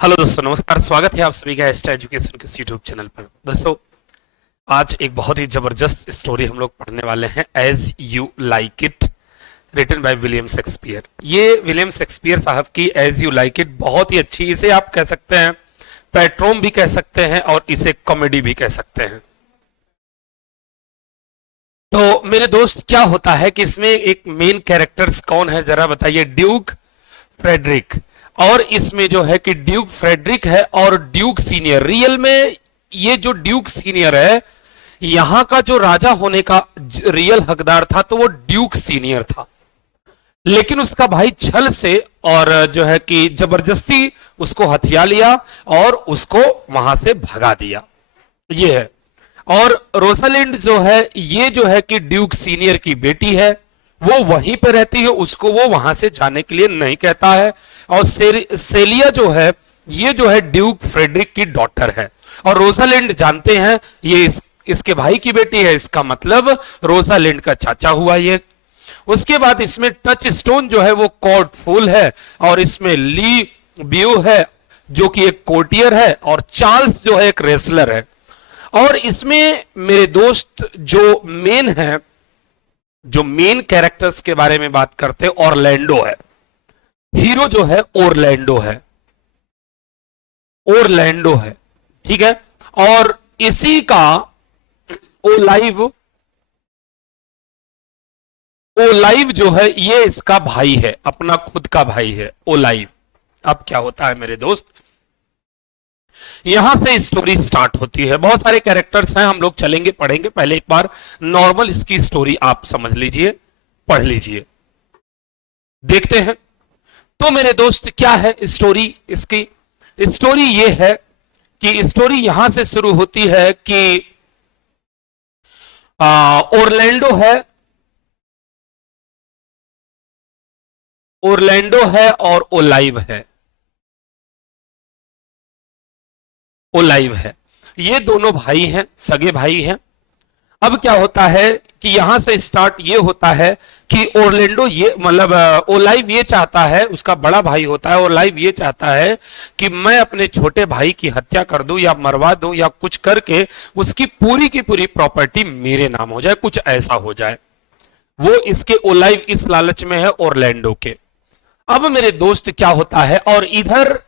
Hello दोस्तों, नमस्कार। स्वागत है आप सभी का एस्टा एजुकेशन के यूट्यूब चैनल पर। दोस्तों, आज एक बहुत ही जबरदस्त स्टोरी हम लोग पढ़ने वाले हैं, as you like it, written by William Shakespeare. ये विलियम शेक्सपियर साहब की एज यू लाइक इट बहुत ही अच्छी, इसे आप कह सकते हैं पेट्रोम भी कह सकते हैं और इसे कॉमेडी भी कह सकते हैं। तो मेरे दोस्त, क्या होता है कि इसमें एक मेन कैरेक्टर्स कौन है जरा बताइए। Duke Frederick. और इसमें जो है कि ड्यूक फ्रेडरिक है और ड्यूक सीनियर। रियल में ये जो ड्यूक सीनियर है, यहां का जो राजा होने का रियल हकदार था तो वो ड्यूक सीनियर था, लेकिन उसका भाई छल से और जो है कि जबरदस्ती उसको हथिया लिया और उसको वहां से भगा दिया। ये है। और रोसालिंड जो है, ये जो है कि ड्यूक सीनियर की बेटी है, वो वहीं पे रहती है, उसको वो वहां से जाने के लिए नहीं कहता है। और सेलिया जो है, ये जो है ड्यूक फ्रेडरिक की डॉटर है। और रोसालिंड जानते हैं ये इसके भाई की बेटी है, इसका मतलब रोसालिंड का चाचा हुआ ये। उसके बाद इसमें टच स्टोन जो है वो कॉर्ड फूल है, और इसमें ली ब्यू है जो कि एक कोर्टियर है, और चार्ल्स जो है एक रेसलर है। और इसमें मेरे दोस्त जो मेन कैरेक्टर्स के बारे में बात करते हैं, ऑरलैंडो है। हीरो जो है ओरलैंडो है, ठीक है। और इसी का ओलाइव जो है, ये इसका भाई है, अपना खुद का भाई है ओलाइव। अब क्या होता है मेरे दोस्त, यहां से स्टोरी स्टार्ट होती है। बहुत सारे कैरेक्टर्स हैं, हम लोग चलेंगे पढ़ेंगे। पहले एक बार नॉर्मल इसकी स्टोरी आप समझ लीजिए, पढ़ लीजिए, देखते हैं। तो मेरे दोस्त, क्या है स्टोरी इसकी? स्टोरी ये है कि स्टोरी यहां से शुरू होती है कि ओरलैंडो है और ओलाइव है। ये दोनों भाई हैं, सगे भाई हैं। अब क्या होता है कि यहां से स्टार्ट ये होता है कि ओरलैंडो ये मतलब ओलाइव ये चाहता है, उसका बड़ा भाई होता है ओलाइव, ये चाहता है कि मैं अपने छोटे भाई की हत्या कर दूं या मरवा दूं या कुछ करके उसकी पूरी की पूरी प्रॉपर्टी मेरे नाम हो जाए, कुछ ऐसा हो जाए। वो इसके ओलाइव इस लालच में है ओरलैंडो के। अब मेरे दोस्त, क्या होता है, और इधर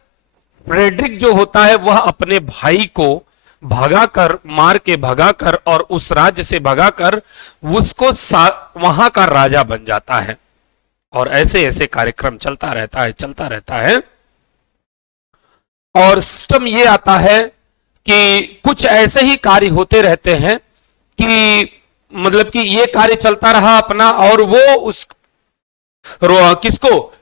फ्रेडरिक जो होता है वह अपने भाई को भगाकर, मार के भगाकर और उस राज्य से भगाकर उसको वहां का राजा बन जाता है। और ऐसे ऐसे कार्यक्रम चलता रहता है। और सिस्टम ये आता है कि कुछ ऐसे ही कार्य होते रहते हैं कि मतलब कि ये कार्य चलता रहा अपना, और वो किसको,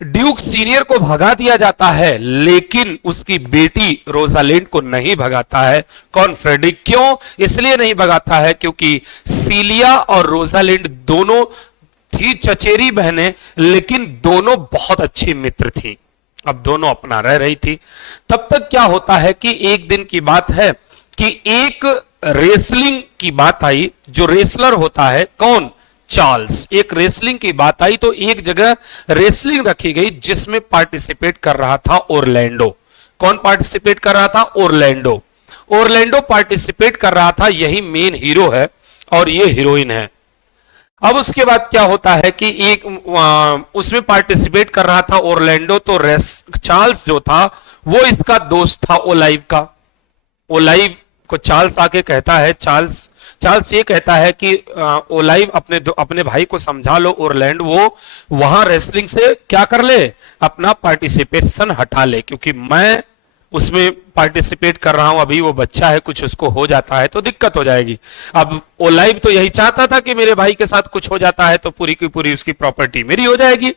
ड्यूक सीनियर को भगा दिया जाता है, लेकिन उसकी बेटी रोसालिंड को नहीं भगाता है। कौन? फ्रेडरिक। क्यों इसलिए नहीं भगाता है? क्योंकि सीलिया और रोसालिंड दोनों थी चचेरी बहनें, लेकिन दोनों बहुत अच्छी मित्र थी। अब दोनों अपना रह रही थी। तब तक क्या होता है कि एक दिन की बात है कि एक रेसलिंग की बात आई। जो रेसलर होता है, कौन? चार्ल्स। एक रेसलिंग की बात आई तो एक जगह रेसलिंग रखी गई जिसमें पार्टिसिपेट कर रहा था ओरलैंडो। कौन पार्टिसिपेट कर रहा था? ओरलैंडो पार्टिसिपेट कर रहा था। यही मेन हीरो है और ये हीरोइन है। अब उसके बाद क्या होता है कि एक उसमें पार्टिसिपेट कर रहा था ओरलैंडो, तो चार्ल्स जो था वो इसका दोस्त था ओलाइव का। ओलाइव को चार्ल्स आके कहता है, चार्ल्स ये कहता है कि ओलाइव अपने भाई को समझा लो, ओरलैंड वो वहां रेसलिंग से क्या कर ले, अपना पार्टिसिपेशन हटा ले, क्योंकि मैं उसमें पार्टिसिपेट कर रहा हूं, अभी वो बच्चा है, कुछ उसको हो जाता है तो दिक्कत हो जाएगी। अब ओलाइव तो यही चाहता था कि मेरे भाई के साथ कुछ हो जाता है तो पूरी की पूरी उसकी प्रॉपर्टी मेरी हो जाएगी।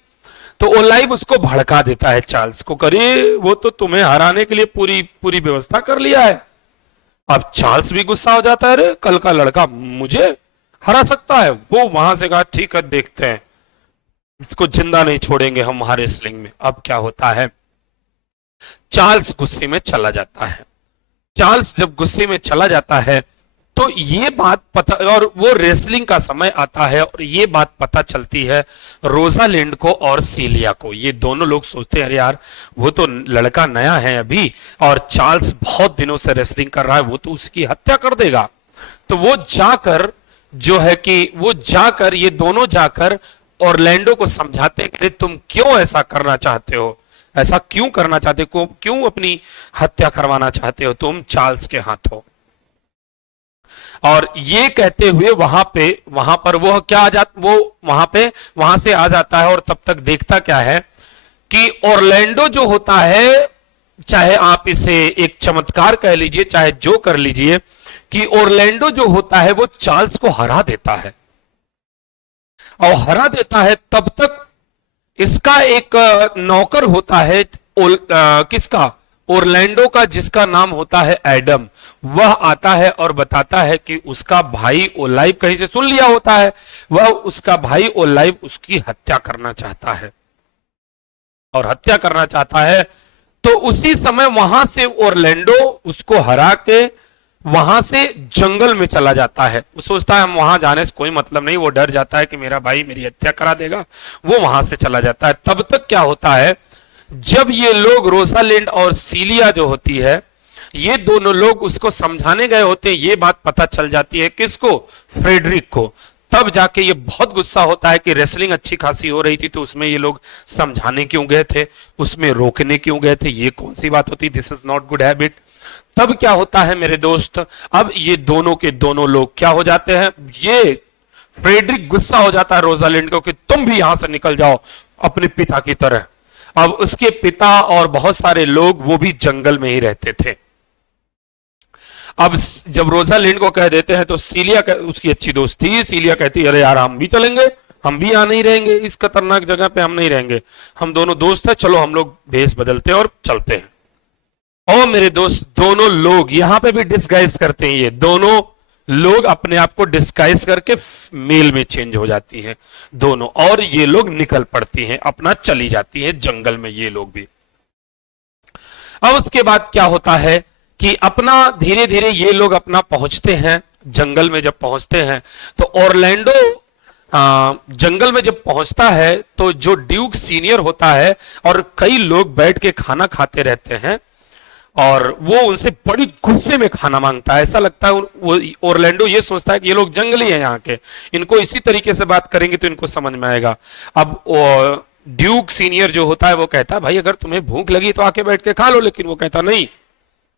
तो ओलाइव उसको भड़का देता है चार्ल्स को, करे वो तो तुम्हें हराने के लिए पूरी पूरी व्यवस्था कर लिया है। अब चार्ल्स भी गुस्सा हो जाता है, अरे कल का लड़का मुझे हरा सकता है। वो वहां से कहा, ठीक है देखते हैं, इसको जिंदा नहीं छोड़ेंगे हम वहां रेसलिंग में। अब क्या होता है, चार्ल्स गुस्से में चला जाता है। चार्ल्स जब गुस्से में चला जाता है तो ये बात पता, और वो रेसलिंग का समय आता है और ये बात पता चलती है रोजालिंड को और सीलिया को। ये दोनों लोग सोचते हैं अरे यार वो तो लड़का नया है अभी और चार्ल्स बहुत दिनों से रेसलिंग कर रहा है, वो तो उसकी हत्या कर देगा। तो वो जाकर जो है कि वो जाकर ये दोनों जाकर ऑरलैंडो को समझाते हैं कि तुम क्यों ऐसा करना चाहते हो, ऐसा क्यों करना चाहते हो, क्यों अपनी हत्या करवाना चाहते हो तुम चार्ल्स के हाथों। और ये कहते हुए वहां पर वो क्या आ जाता, वो वहां से आ जाता है और तब तक देखता क्या है कि ऑरलैंडो जो होता है, चाहे आप इसे एक चमत्कार कह लीजिए चाहे जो कर लीजिए, कि ऑरलैंडो जो होता है वो चार्ल्स को हरा देता है। और हरा देता है तब तक इसका एक नौकर होता है किसका, ऑरलैंडो का, जिसका नाम होता है एडम। वह आता है और बताता है कि उसका भाई ओलाइव कहीं से सुन लिया होता है, वह उसका भाई ओलाइव उसकी हत्या करना चाहता है और हत्या करना चाहता है। तो उसी समय वहां से ऑरलैंडो उसको हरा के वहां से जंगल में चला जाता है। वो सोचता है हम वहां जाने से कोई मतलब नहीं, वो डर जाता है कि मेरा भाई मेरी हत्या करा देगा, वो वहां से चला जाता है। तब तक क्या होता है, जब ये लोग रोसालिंड और सीलिया जो होती है, ये दोनों लोग उसको समझाने गए होते हैं, ये बात पता चल जाती है किसको, फ्रेडरिक को। तब जाके ये बहुत गुस्सा होता है कि रेसलिंग अच्छी खासी हो रही थी तो उसमें ये लोग समझाने क्यों गए थे, उसमें रोकने क्यों गए थे, ये कौन सी बात होती, this is not good habit. तब क्या होता है मेरे दोस्त, अब ये दोनों के दोनों लोग क्या हो जाते हैं, ये फ्रेडरिक गुस्सा हो जाता है रोजालिंड को कि तुम भी यहां से निकल जाओ अपने पिता की तरह। अब उसके पिता और बहुत सारे लोग वो भी जंगल में ही रहते थे। अब जब रोजालिंड को कह देते हैं तो सीलिया उसकी अच्छी दोस्त थी, सीलिया कहती है अरे यार हम भी चलेंगे, हम भी यहां नहीं रहेंगे, इस खतरनाक जगह पे हम नहीं रहेंगे, हम दोनों दोस्त हैं, चलो हम लोग भेष बदलते हैं और चलते हैं। और मेरे दोस्त दोनों लोग यहां पे भी डिस्गाइज करते हैं, ये दोनों लोग अपने आप को डिस्गाइज करके मेल में चेंज हो जाती हैं दोनों, और ये लोग निकल पड़ती हैं, अपना चली जाती हैं जंगल में ये लोग भी। अब उसके बाद क्या होता है कि अपना धीरे धीरे ये लोग अपना पहुंचते हैं जंगल में। जब पहुंचते हैं तो ऑरलैंडो जंगल में जब पहुंचता है तो जो ड्यूक सीनियर होता है और कई लोग बैठ के खाना खाते रहते हैं और वो उनसे बड़ी गुस्से में खाना मांगता है। ऐसा लगता है वो ऑरलैंडो ये सोचता है कि ये लोग जंगली हैं यहाँ के, इनको इसी तरीके से बात करेंगे तो इनको समझ में आएगा। अब ड्यूक सीनियर जो होता है वो कहता है भाई अगर तुम्हें भूख लगी तो आके बैठ के खा लो, लेकिन वो कहता नहीं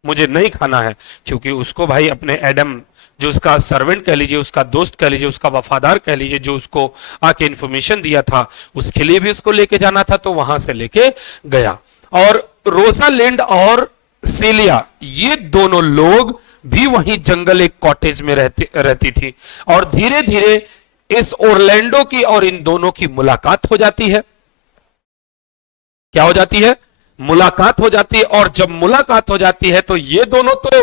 मुझे नहीं खाना है, क्योंकि उसको भाई अपने एडम जो उसका सर्वेंट कह लीजिए, उसका दोस्त कह लीजिए, उसका वफादार कह लीजिए, जो उसको आके इंफॉर्मेशन दिया था उसके लिए भी उसको लेके जाना था, तो वहां से लेके गया। और रोसालिंड और सीलिया ये दोनों लोग भी वहीं जंगल एक कॉटेज में रहती थी और धीरे धीरे इस ऑरलैंडो की और इन दोनों की मुलाकात हो जाती है। क्या हो जाती है, मुलाकात हो जाती है। और जब मुलाकात हो जाती है तो ये दोनों तो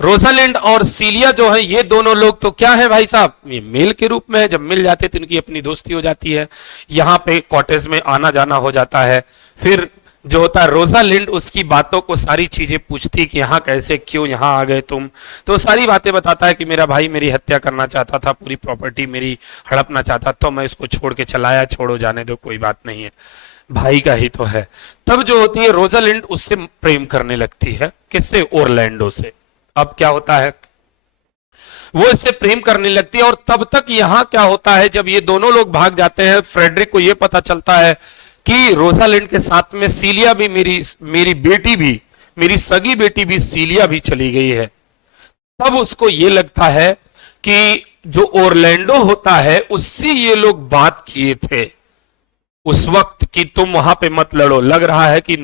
रोसालिंड और सीलिया जो है ये दोनों लोग तो क्या है भाई साहब, ये मेल के रूप में है। जब मिल जाते तो इनकी अपनी दोस्ती हो जाती है, यहां पे कॉटेज में आना जाना हो जाता है। फिर जो होता है रोसालिंड उसकी बातों को सारी चीजें पूछती कि यहां कैसे क्यों यहां आ गए तुम, तो सारी बातें बताता है कि मेरा भाई मेरी हत्या करना चाहता था, पूरी प्रॉपर्टी मेरी हड़पना चाहता, तो मैं इसको छोड़ के चलाया, छोड़ो जाने दो कोई बात नहीं है, भाई का ही तो है। तब जो होती है रोसालिंड उससे प्रेम करने लगती है, किससे, ऑरलैंडो से। अब क्या होता है, वो इससे प्रेम करने लगती है। और तब तक यहां क्या होता है, जब ये दोनों लोग भाग जाते हैं, फ्रेडरिक को ये पता चलता है कि रोसालिंड के साथ में सीलिया भी, मेरी बेटी भी, मेरी सगी बेटी भी सीलिया भी चली गई है। तब उसको ये लगता है कि जो ऑरलैंडो होता है उससे ये लोग बात किए थे उस वक्त कि तुम वहां पे मत लड़ो, लग रहा है कि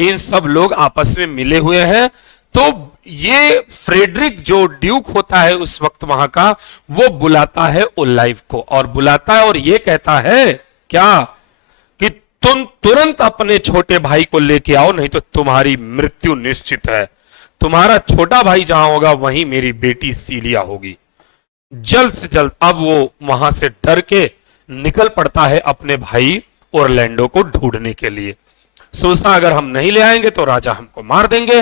इन सब लोग आपस में मिले हुए हैं। तो ये फ्रेडरिक जो ड्यूक होता है उस वक्त वहां का, वो बुलाता है ओलाइव को और बुलाता है और ये कहता है क्या कि तुम तुरंत अपने छोटे भाई को लेके आओ, नहीं तो तुम्हारी मृत्यु निश्चित है। तुम्हारा छोटा भाई जहां होगा वहीं मेरी बेटी सीलिया होगी, जल्द से जल्द। अब वो वहां से डर के निकल पड़ता है अपने भाई ऑरलैंडो को ढूंढने के लिए। सोचता अगर हम नहीं ले आएंगे तो राजा हमको मार देंगे।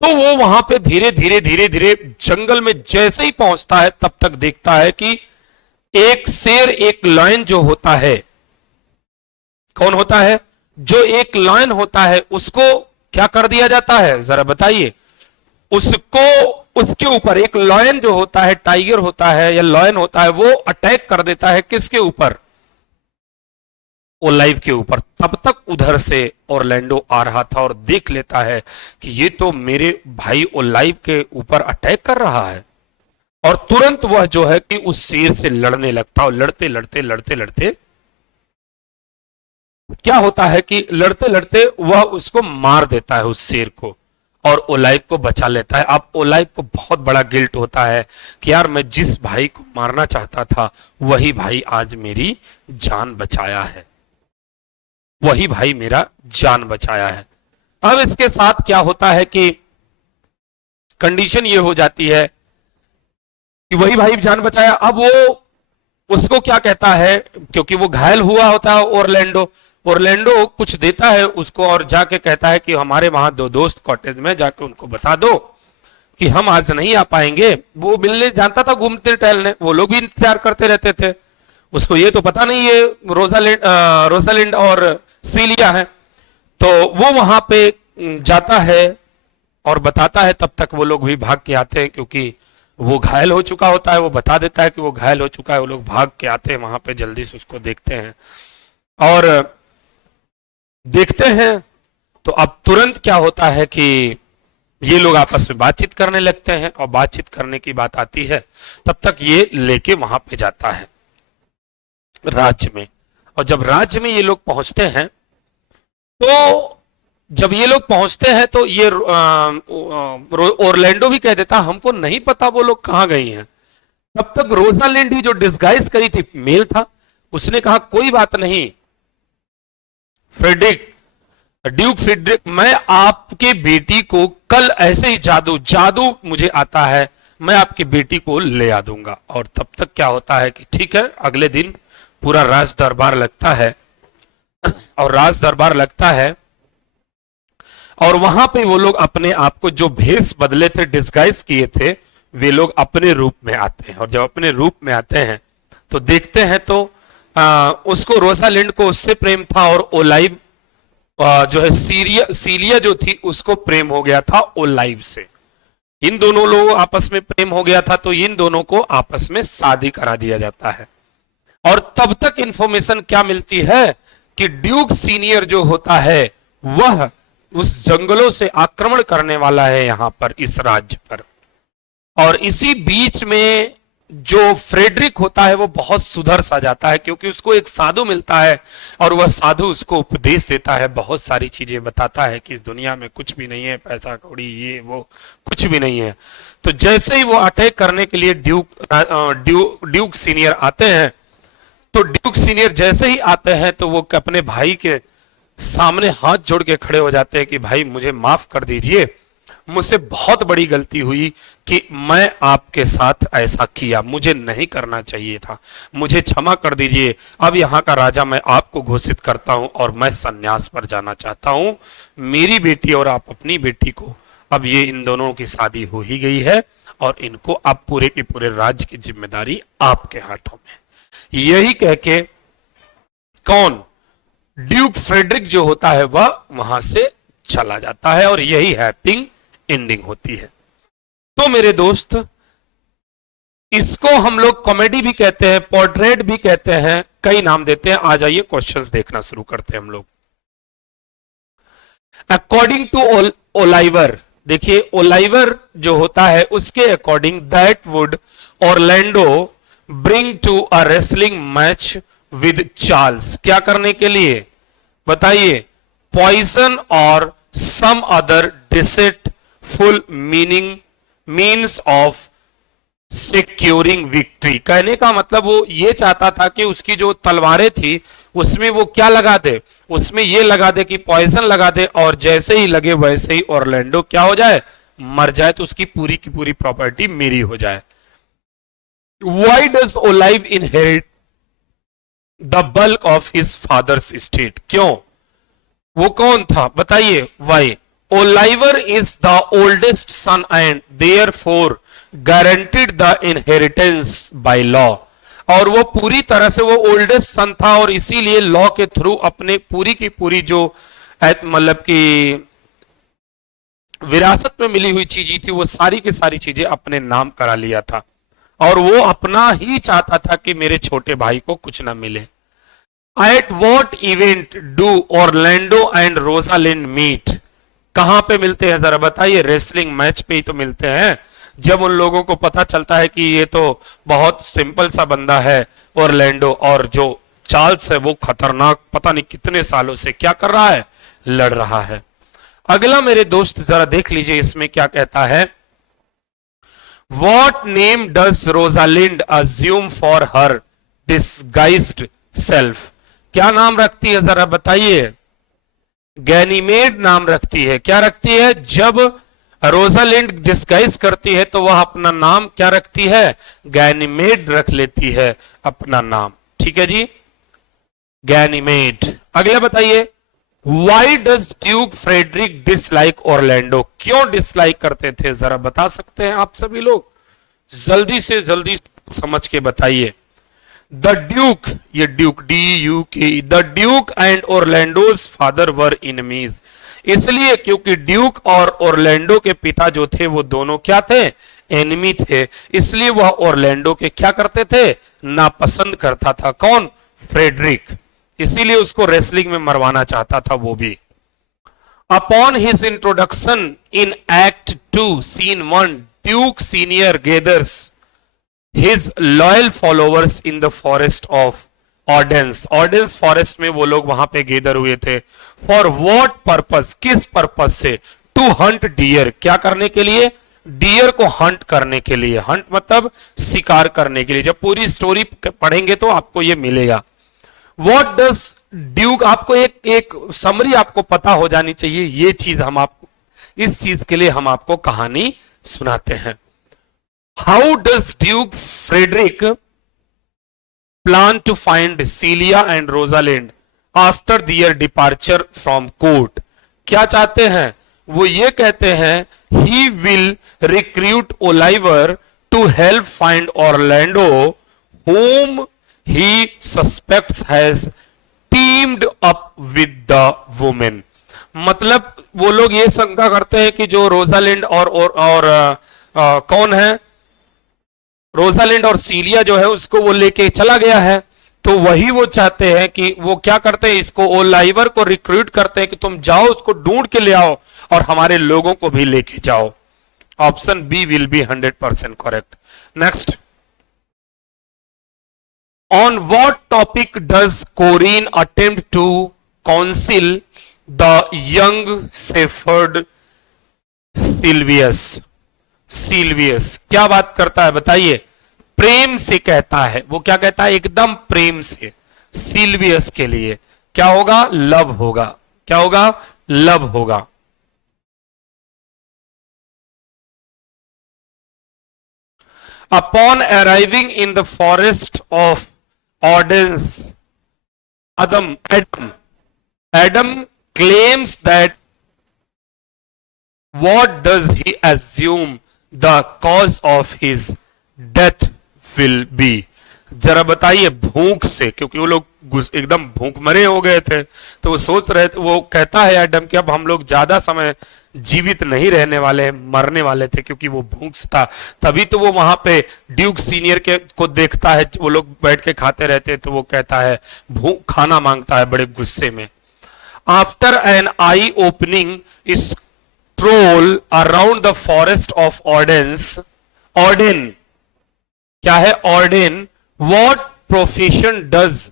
तो वो वहां पे धीरे धीरे धीरे धीरे जंगल में जैसे ही पहुंचता है तब तक देखता है कि एक शेर, एक लायन जो होता है, कौन होता है, जो एक लायन होता है, उसको क्या कर दिया जाता है, जरा बताइए। उसको, उसके ऊपर एक लायन जो होता है, टाइगर होता है या लायन होता है, वो अटैक कर देता है किसके ऊपर, ओलाइव के ऊपर। तब तक उधर से ऑरलैंडो आ रहा था और देख लेता है कि ये तो मेरे भाई ओलाइव के ऊपर अटैक कर रहा है, और तुरंत वह जो है कि उस शेर से लड़ने लगता, और लड़ते लड़ते लड़ते लड़ते क्या होता है कि लड़ते लड़ते वह उसको मार देता है, उस शेर को, और ओलाइव को बचा लेता है। अब ओलाइव को बहुत बड़ा गिल्ट होता है कि यार मैं जिस भाई को मारना चाहता था वही भाई आज मेरी जान बचाया है, वही भाई मेरा जान बचाया है। अब इसके साथ क्या होता है कि कंडीशन ये हो जाती है कि वही भाई जान बचाया। अब वो उसको क्या कहता है, क्योंकि वो घायल हुआ होता है ओरलैंडो, ओरलैंडो कुछ देता है उसको और जाके कहता है कि हमारे वहां दो दोस्त कॉटेज में, जाके उनको बता दो कि हम आज नहीं आ पाएंगे। वो मिलने जानता था, घूमते टहलने, वो लोग भी इंतजार करते रहते थे। उसको ये तो पता नहीं ये रोसालिंड और सीलिया है। तो वो वहां पे जाता है और बताता है, तब तक वो लोग भी भाग के आते हैं, क्योंकि वो घायल हो चुका होता है। वो बता देता है कि वो घायल हो चुका है। वो लोग भाग के आते हैं वहां पे, जल्दी से उसको देखते हैं और देखते हैं तो अब तुरंत क्या होता है कि ये लोग आपस में बातचीत करने लगते हैं, और बातचीत करने की बात आती है तब तक ये लेके वहां पे जाता है राज्य में। और जब राज्य में ये लोग पहुंचते हैं, तो जब ये लोग पहुंचते हैं तो ये ओरलैंडो भी कह देता हमको नहीं पता वो लोग कहां गई हैं। तब तक रोसालिंड ही जो डिस्गाइज करी थी मेल था, उसने कहा कोई बात नहीं फ्रेडरिक, ड्यूक फ्रेडरिक, मैं आपके बेटी को कल ऐसे ही जादू मुझे आता है, मैं आपकी बेटी को ले आ दूंगा। और तब तक क्या होता है कि ठीक है, अगले दिन पूरा राज दरबार लगता है, और राज दरबार लगता है, और वहां पे वो लोग अपने आप को जो भेष बदले थे, डिस्गाइज किए थे, वे लोग अपने रूप में आते हैं। और जब अपने रूप में आते हैं तो देखते हैं तो उसको, रोसालिंड को उससे प्रेम था, और ओलाइव जो है सीलिया जो थी उसको प्रेम हो गया था ओलाइव से। इन दोनों लोगों आपस में प्रेम हो गया था, तो इन दोनों को आपस में शादी करा दिया जाता है। और तब तक इंफॉर्मेशन क्या मिलती है कि ड्यूक सीनियर जो होता है वह उस जंगलों से आक्रमण करने वाला है यहां पर, इस राज्य पर। और इसी बीच में जो फ्रेडरिक होता है वो बहुत सुधर सा जाता है, क्योंकि उसको एक साधु मिलता है, और वह साधु उसको उपदेश देता है, बहुत सारी चीजें बताता है कि इस दुनिया में कुछ भी नहीं है, पैसा कौड़ी ये वो कुछ भी नहीं है। तो जैसे ही वो अटैक करने के लिए ड्यूक सीनियर आते हैं, तो ड्यूक सीनियर जैसे ही आते हैं तो वो अपने भाई के सामने हाथ जोड़ के खड़े हो जाते हैं कि भाई मुझे माफ कर दीजिए, मुझसे बहुत बड़ी गलती हुई कि मैं आपके साथ ऐसा किया, मुझे नहीं करना चाहिए था, मुझे क्षमा कर दीजिए। अब यहाँ का राजा मैं आपको घोषित करता हूं और मैं संन्यास पर जाना चाहता हूं। मेरी बेटी और आप अपनी बेटी को, अब ये इन दोनों की शादी हो ही गई है, और इनको अब पूरे के पूरे राज्य की जिम्मेदारी आपके हाथों में। यही कह के कौन, ड्यूक फ्रेडरिक जो होता है वह वहां से चला जाता है, और यही हैप्पी एंडिंग होती है। तो मेरे दोस्त, इसको हम लोग कॉमेडी भी कहते हैं, पोर्ट्रेट भी कहते हैं, कई नाम देते हैं। आ जाइए क्वेश्चंस देखना शुरू करते हैं हम लोग। अकॉर्डिंग टू ओलाइवर, देखिए ओलाइवर जो होता है उसके according, that would Orlando bring to a wrestling match with Charles, क्या करने के लिए बताइए, पॉइजन और some other deceitful means of securing victory. कहने का मतलब वो ये चाहता था कि उसकी जो तलवारें थी उसमें वो क्या लगा दे, उसमें ये लगा दे कि पॉइजन लगा दे, और जैसे ही लगे वैसे ही ऑरलैंडो क्या हो जाए, मर जाए, तो उसकी पूरी की पूरी प्रॉपर्टी मेरी हो जाए। Why does Olive inherit the bulk of his father's estate? क्यों, वो कौन था बताइए, why, Oliver is the oldest son and therefore guaranteed the inheritance by law. और वो पूरी तरह से वो ओल्डेस्ट सन था और इसीलिए लॉ के थ्रू अपने पूरी की पूरी जो मतलब कि विरासत में मिली हुई चीजें थी वो सारी की सारी चीजें अपने नाम करा लिया था और वो अपना ही चाहता था कि मेरे छोटे भाई को कुछ ना मिले। At what event do Orlando and Rosalind meet? कहां पे मिलते हैं जरा बताइए? रेसलिंग मैच पे ही तो मिलते हैं। जब उन लोगों को पता चलता है कि ये तो बहुत सिंपल सा बंदा है ऑरलैंडो और जो चार्ल्स है वो खतरनाक, पता नहीं कितने सालों से क्या कर रहा है, लड़ रहा है। अगला मेरे दोस्त जरा देख लीजिए इसमें क्या कहता है। What name does Rosalind assume for her disguised self? क्या नाम रखती है जरा बताइए? गैनीमेड नाम रखती है। क्या रखती है? जब रोजालिंड डिस्गाइज करती है तो वह अपना नाम क्या रखती है? गैनीमेड रख लेती है अपना नाम। ठीक है जी, गैनीमेड। अगला बताइए, why does Duke Frederick dislike Orlando? क्यों डिसलाइक करते थे जरा बता सकते हैं आप सभी लोग? जल्दी से जल्दी समझ के बताइए। द ड्यूक, ये Duke DUK, the Duke and Orlando's father were enemies. इसलिए क्योंकि ड्यूक और ऑरलैंडो के पिता जो थे वो दोनों क्या थे? एनिमी थे। इसलिए वह ऑरलैंडो के क्या करते थे? नापसंद करता था। कौन? फ्रेडरिक। इसीलिए उसको रेसलिंग में मरवाना चाहता था वो भी। Upon his introduction in act 2 scene 1 Duke Senior gathers his loyal followers in the forest of Ardens. Ardens forest में वो लोग वहां पे गेदर हुए थे। For what purpose? किस पर्पस से? To hunt deer. क्या करने के लिए? डियर को हंट करने के लिए। हंट मतलब शिकार करने के लिए। जब पूरी स्टोरी पढ़ेंगे तो आपको ये मिलेगा। What does ड्यूक, आपको एक समरी आपको पता हो जानी चाहिए। ये चीज हम आपको, इस चीज के लिए हम आपको कहानी सुनाते हैं। How does Duke Frederick plan to find Celia and Rosalind after their departure from court? क्या चाहते हैं वो? ये कहते हैं he will recruit Oliver to help find Orlando whom he suspects has teamed up with the woman। मतलब वो लोग ये शंका करते हैं कि जो रोजालिंड और कौन है, रोजालिंड और सीलिया जो है उसको वो लेके चला गया है। तो वही वो चाहते हैं कि वो क्या करते हैं, इसको ओलाइवर को रिक्रूट करते हैं कि तुम जाओ उसको ढूंढ के ले आओ और हमारे लोगों को भी लेके जाओ। Option B will be 100% correct. Next, on what topic does Corinne attempt to counsel the young shepherd Silvius? Silvius क्या बात करता है बताइए? प्रेम से कहता है। वो क्या कहता है? एकदम प्रेम से। सिल्वियस के लिए क्या होगा? लव होगा। क्या होगा? लव होगा। Upon arriving in the forest of Ordens, Adam claims that what does he assume the cause of his death will be? जरा बताइए। भूख से, क्योंकि वो लोग एकदम भूख मरे हो गए थे तो वो सोच रहे थे, वो कहता है एडम कि अब हम लोग ज्यादा समय जीवित नहीं रहने वाले हैं, मरने वाले थे, क्योंकि वो भूख था। तभी तो वो वहां पे ड्यूक सीनियर के को देखता है, वो लोग बैठ के खाते रहते तो वो कहता है भूख, खाना मांगता है बड़े गुस्से में। After an eye opening stroll around the forest of Ardens, Arden क्या है? Arden, what profession does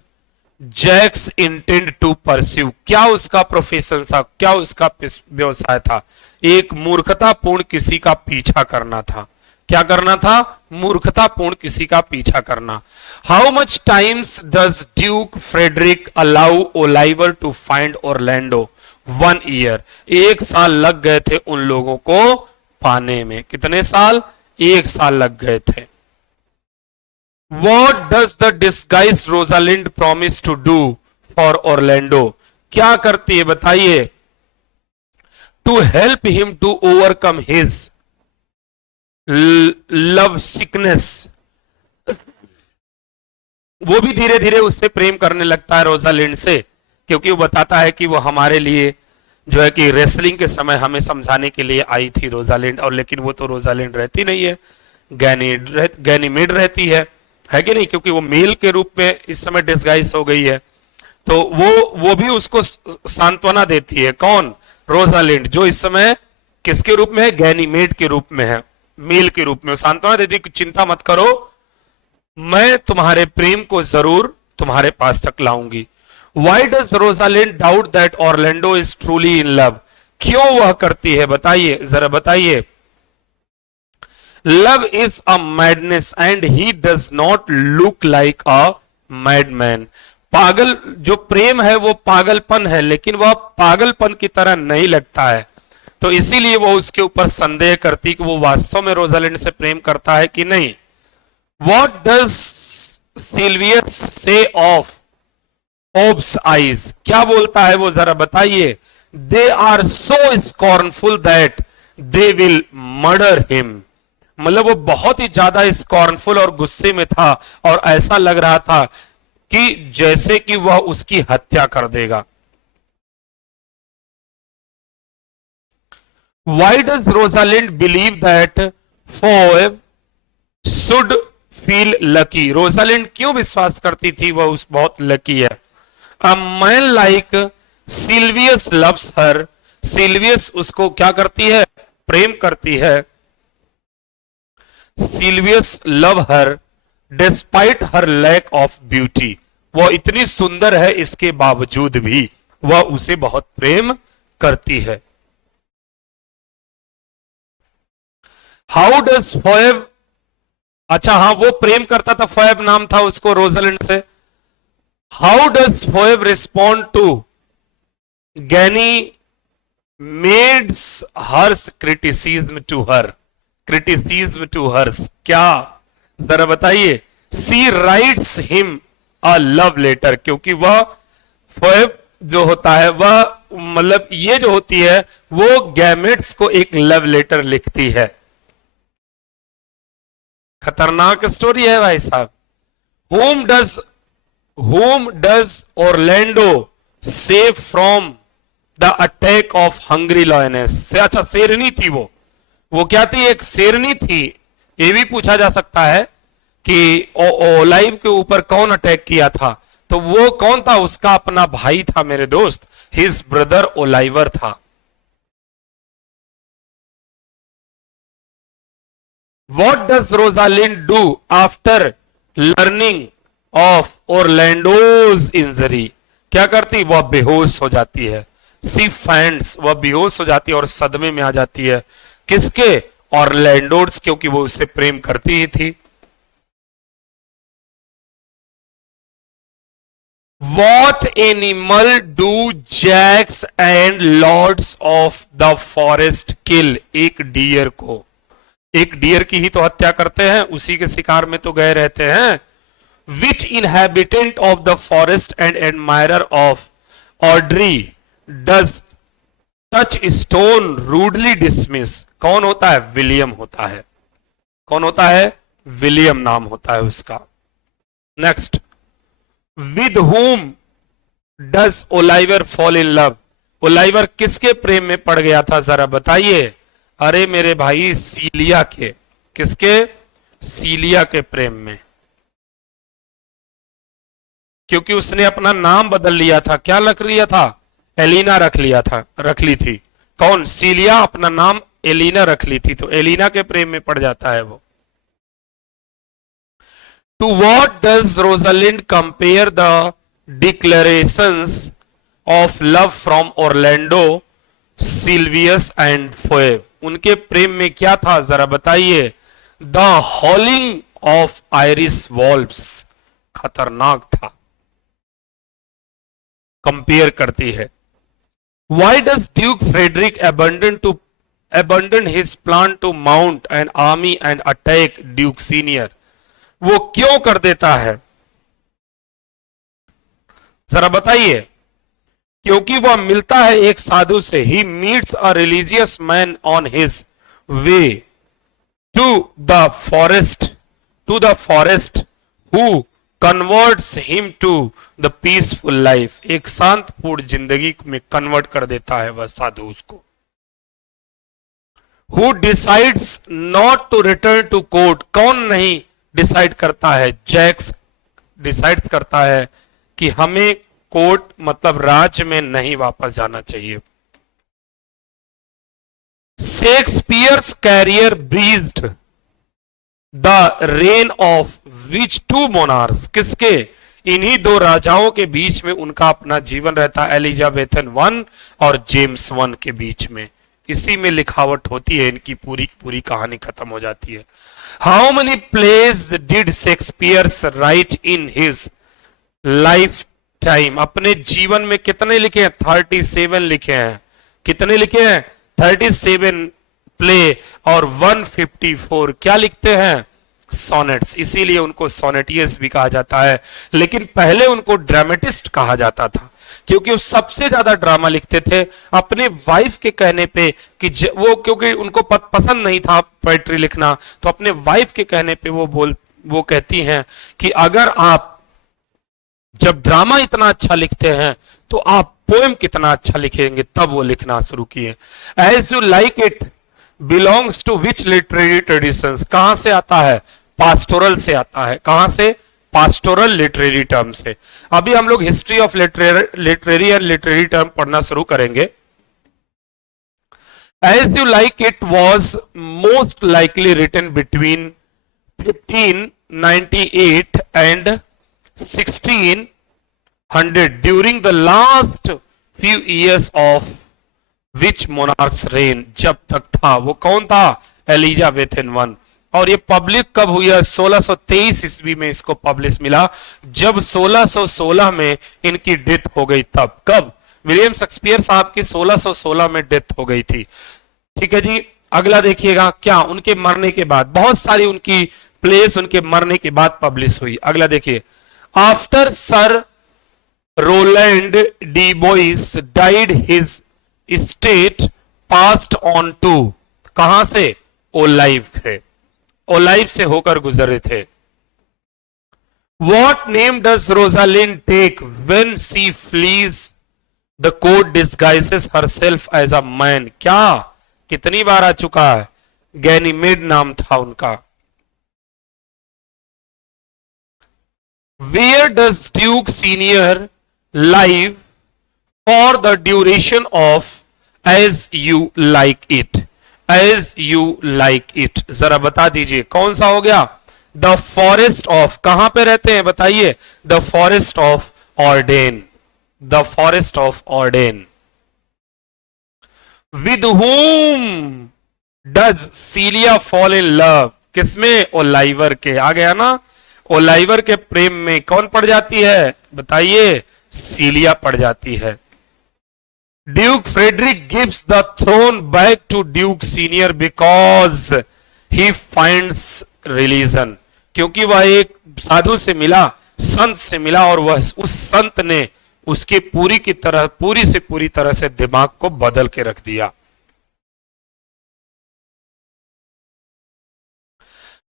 Jaques intend to pursue? क्या उसका प्रोफेशन था? क्या उसका व्यवसाय था? एक मूर्खतापूर्ण किसी का पीछा करना था। क्या करना था? मूर्खतापूर्ण किसी का पीछा करना। How much times does Duke Frederick allow Oliver to find Orlando? 1 year. 1 साल लग गए थे उन लोगों को पाने में। कितने साल? 1 साल लग गए थे। What does the disguised Rosalind promise to do for Orlando? क्या करती है बताइए? To help him to overcome his love sickness. वो भी धीरे धीरे उससे प्रेम करने लगता है रोजालिंड से, क्योंकि वो बताता है कि वो हमारे लिए जो है कि रेसलिंग के समय हमें समझाने के लिए आई थी रोजालिंड, और लेकिन वो तो रोजालिंड रहती नहीं है, गैनीमेड रहती है कि नहीं, क्योंकि वो मेल के रूप में इस समय डिस्गाइज हो गई है। तो वो भी उसको सांत्वना देती है। कौन? रोजालिंड, जो इस समय किसके रूप में है? गैनीमेड के रूप में है, मेल के रूप में। सांत्वना देती है कि चिंता मत करो, मैं तुम्हारे प्रेम को जरूर तुम्हारे पास तक लाऊंगी। Why does Rosalind doubt that Orlando is truly in love? क्यों वह करती है? बताइए, जरा बताइए। Love is a madness and he does not look like a madman. पागल, जो प्रेम है वो पागलपन है, लेकिन वह पागलपन की तरह नहीं लगता है। तो इसीलिए वो उसके ऊपर संदेह करती कि वो वास्तव में रोजालिंड से प्रेम करता है कि नहीं। What does Sylvius say of Hobbes' eyes? क्या बोलता है वो, जरा बताइए। They are so scornful that they will murder him. मतलब वो बहुत ही ज्यादा स्कॉर्नफुल और गुस्से में था, और ऐसा लग रहा था कि जैसे कि वह उसकी हत्या कर देगा। Why does Rosalind believe that Phoebe should feel lucky? Rosalind क्यों विश्वास करती थी वह उस बहुत लकी है? A man like Sylvius loves her. Silvius उसको क्या करती है? प्रेम करती है। Sylvius love her despite her lack of beauty. वो इतनी सुंदर है, इसके बावजूद भी वह उसे बहुत प्रेम करती है। How does Phoebe, अच्छा हाँ, वो प्रेम करता था, Phoebe नाम था उसको रोजालिंड से। How does Phoebe respond to Ganymede's harsh criticism to her? Criticism to hers, क्या, जरा बताइए। She writes him a love letter, क्योंकि वह Phoebe जो होता है वह, मतलब ये जो होती है वो गैमेट्स को एक लव लेटर लिखती है। खतरनाक स्टोरी है भाई साहब। Whom does Orlando save from the attack of hungry lioness? से अच्छा, शेरनी थी वो क्या थी? एक शेरनी थी। ये भी पूछा जा सकता है कि ओलाइव के ऊपर कौन अटैक किया था, तो वो कौन था? उसका अपना भाई था मेरे दोस्त, हिज ब्रदर ओलाइवर था। What does Rosalind do after learning of Orlando's injury? क्या करती? वह बेहोश हो जाती है। She faints, वह बेहोश हो जाती है और सदमे में आ जाती है। किसके? ऑरलैंडोस, क्योंकि वो उससे प्रेम करती ही थी। What animal do jacks and lords of the forest kill? एक डियर को, एक डियर की ही तो हत्या करते हैं, उसी के शिकार में तो गए रहते हैं। Which inhabitant of the forest and admirer of Audrey does touch stone rudely dismiss? कौन होता है? विलियम होता है। कौन होता है? विलियम नाम होता है उसका। Next, with whom does Oliver fall in love? ओलाइवर किसके प्रेम में पड़ गया था, जरा बताइए। अरे मेरे भाई, सीलिया के। किसके? सीलिया के प्रेम में, क्योंकि उसने अपना नाम बदल लिया था। क्या रख लिया था? एलिना रख ली थी। कौन? सीलिया अपना नाम एलिना रख ली थी, तो एलिना के प्रेम में पड़ जाता है वो। To what does Rosalind compare the declarations of love from Orlando, Silvius and Phoebe? उनके प्रेम में क्या था, जरा बताइए। The howling of Irish wolves, खतरनाक था। कंपेयर करती है। Why does Duke Frederick abandon his plan to mount an army and attack Duke Senior? वो क्यों कर देता है, जरा बताइए। क्योंकि वह मिलता है एक साधु से। He meets a religious man on his way to the forest who converts him to the peaceful life. एक शांतपूर्ण जिंदगी में कन्वर्ट कर देता है वह साधु उसको। Who decides not to return to court. कौन नहीं डिसाइड करता है? जैक्स डिसाइड करता है कि हमें कोर्ट मतलब राज्य में नहीं वापस जाना चाहिए। Shakespeare's career bridged the reign of which two monarchs. किसके? इन्हीं दो राजाओं के बीच में उनका अपना जीवन रहता है, एलिजाबेथन वन और जेम्स वन के बीच में। इसी में लिखावट होती है, इनकी पूरी पूरी कहानी खत्म हो जाती है। How many plays did Shakespeare's write in his life time. अपने जीवन में कितने लिखे हैं? 37 लिखे हैं। कितने लिखे हैं? 37 प्ले और 154 क्या लिखते हैं? सोनेट्स। इसीलिए उनको सोनेटियस भी कहा जाता है, लेकिन पहले उनको ड्रामेटिस्ट कहा जाता था, क्योंकि वो सबसे ज्यादा ड्रामा लिखते थे अपने वाइफ के कहने पे कि वो, क्योंकि उनको पसंद नहीं था पोएट्री लिखना, तो अपने वाइफ के कहने पे वो कहती हैं कि अगर आप जब ड्रामा इतना अच्छा लिखते हैं तो आप पोएम कितना अच्छा लिखेंगे। तब वो लिखना शुरू किए। As you like it belongs to which literary traditions. कहां से आता है? पास्टोरल से आता है। कहां से? पास्टोरल लिटरेरी टर्म से। अभी हम लोग history of literary and literary term पढ़ना शुरू करेंगे। As you like it was most likely written between 1598 and 1600 during the last few years of which monarch's reign. जब तक था वो कौन था? Elizabethan one. और ये पब्लिक कब हुई है? 1623 ईस्वी में इसको पब्लिश मिला, जब 1616 में इनकी डेथ हो गई। तब कब? विलियम शेक्सपियर साहब की 1616 में डेथ हो गई थी। ठीक है जी। अगला देखिएगा, क्या उनके मरने के बाद बहुत सारी उनकी प्लेस उनके मरने के बाद पब्लिश हुई। अगला देखिए, after Sir Roland de Bois died his estate passed on to. कहां से? ओलाइव थे, ओलाइव से होकर गुजरे थे। What name does Rosalind take when she flees the court disguises herself as a man. क्या कितनी बार आ चुका है? गैनीमेड नाम था उनका। Where does Duke Senior live for the duration of As you like It. As you like It जरा बता दीजिए कौन सा हो गया? The forest of. कहां पे रहते हैं बताइए? The forest of Arden. The forest of Arden. With whom does Celia fall in love. किसमें? ओलाइवर के। आ गया ना? ओलाइवर के प्रेम में कौन पड़ जाती है बताइए? सीलिया पड़ जाती है। Duke Frederick gives the throne back to Duke Senior because he finds religion. क्योंकि वह एक साधु से मिला, संत से मिला, और वह उस संत ने उसके पूरी से पूरी तरह से दिमाग को बदल के रख दिया।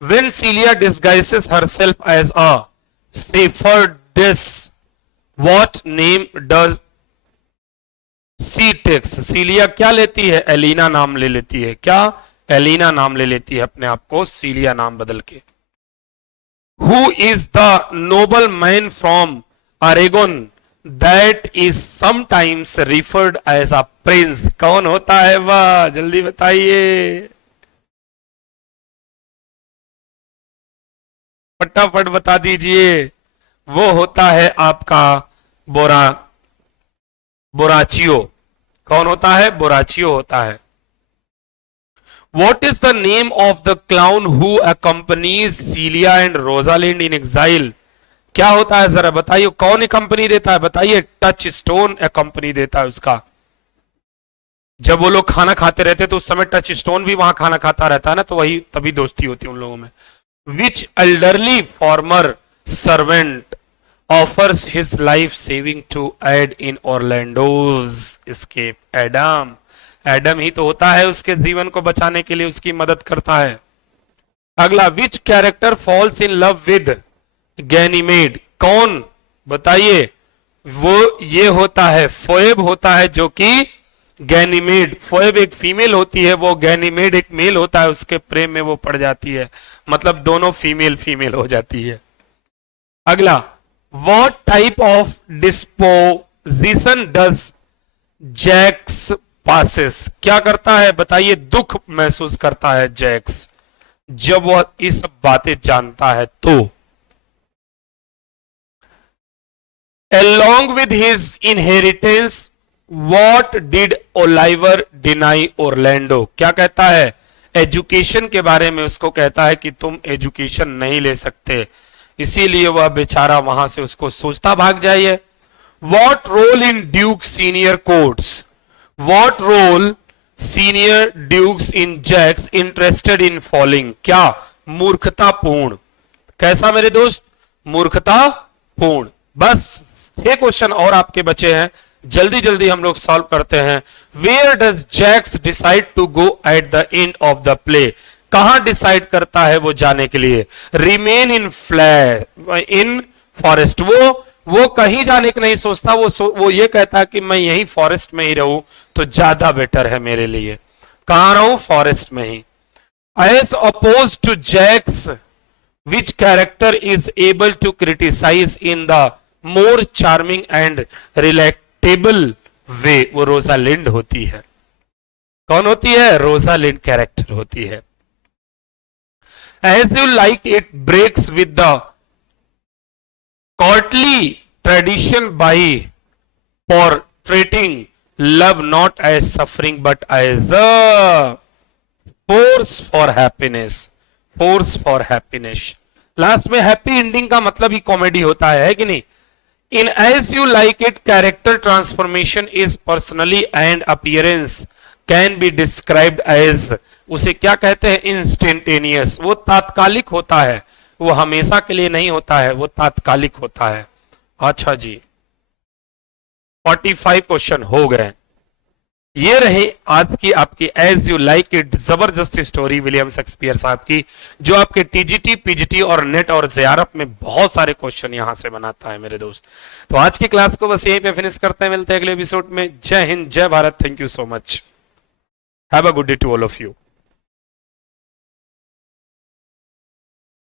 When Celia disguises herself as a shepherdess, what name does she takes? सीलिया क्या लेती है? एलिना नाम ले लेती है। क्या? एलिना नाम ले लेती है अपने आप को, सीलिया नाम बदल के। Who is the noble man from Aragon that is sometimes referred as a prince? कौन होता है वह? जल्दी बताइए, फटाफट बता दीजिए। वो होता है आपका बोराचियो। कौन होता है? बोराचियो होता है। What is the name of the clown who accompanies Celia and Rosalind in exile? क्या होता है जरा बताइए, कौन कंपनी देता है बताइए? टच स्टोन कंपनी देता है उसका। जब वो लोग खाना खाते रहते तो उस समय टच स्टोन भी वहां खाना खाता रहता है ना, तो वही तभी दोस्ती होती है उन लोगों में। Which elderly former servant offers his life saving to aid in Orlando's escape. Adam, Adam ही तो होता है उसके जीवन को बचाने के लिए उसकी मदद करता है। अगला, विच character falls in love with Ganymede. कौन, बताइए। वो ये होता है, फोएब होता है, जो कि गैनीमेड, फोएब एक फीमेल होती है, वो गैनीमेड एक मेल होता है, उसके प्रेम में वो पड़ जाती है, मतलब दोनों फीमेल फीमेल हो जाती है। अगला, what type of disposition does Jaques possess. क्या करता है, बताइए। दुख महसूस करता है जैक्स जब वह इस बातें जानता है तो। Along with his inheritance, what did Oliver deny Orlando? क्या कहता है, एजुकेशन के बारे में उसको कहता है कि तुम एजुकेशन नहीं ले सकते, इसीलिए वह बेचारा वहां से उसको सोचता भाग जाइए। What role in Duke senior courts? What role senior Dukes in Jacks interested in falling? क्या, मूर्खतापूर्ण। कैसा मेरे दोस्त, मूर्खतापूर्ण। बस 6 क्वेश्चन और आपके बचे हैं, जल्दी जल्दी हम लोग सॉल्व करते हैं। Where does Jaques decide to go at the end of the play. कहां डिसाइड करता है वो जाने के लिए। Remain in in forest. वो कहीं जाने की नहीं सोचता, वो ये कहता है कि मैं यहीं फॉरेस्ट में ही रहूं तो ज्यादा बेटर है मेरे लिए। कहां रहूं, फॉरेस्ट में ही। As opposed to Jaques, which character is able to criticize in the more charming and relatable way? वो रोजालिंड होती है। कौन होती है, रोजालिंड कैरेक्टर होती है। As you like it breaks with the courtly tradition by portraying love not as suffering but as a force for happiness। Force for happiness. Last में happy ending का मतलब ही कॉमेडी होता है कि नहीं। In As you like It character transformation is personally and appearance can be described as, उसे क्या कहते हैं, इंस्टेंटेनियस। वो तात्कालिक होता है, वो हमेशा के लिए नहीं होता है, वो तात्कालिक होता है। अच्छा जी, 45 क्वेश्चन हो गए। ये रहे आज की आपकी एज यू लाइक इट जबरदस्त स्टोरी विलियम शेक्सपियर साहब की, जो आपके टीजीटी, पीजीटी और नेट और जेआरएफ में बहुत सारे क्वेश्चन यहां से बनाता है मेरे दोस्त। तो आज की क्लास को बस यहीं पे फिनिश करते हैं, मिलते हैं अगले एपिसोड में। जय हिंद, जय Bharat, thank you so much, have a good day to all of you.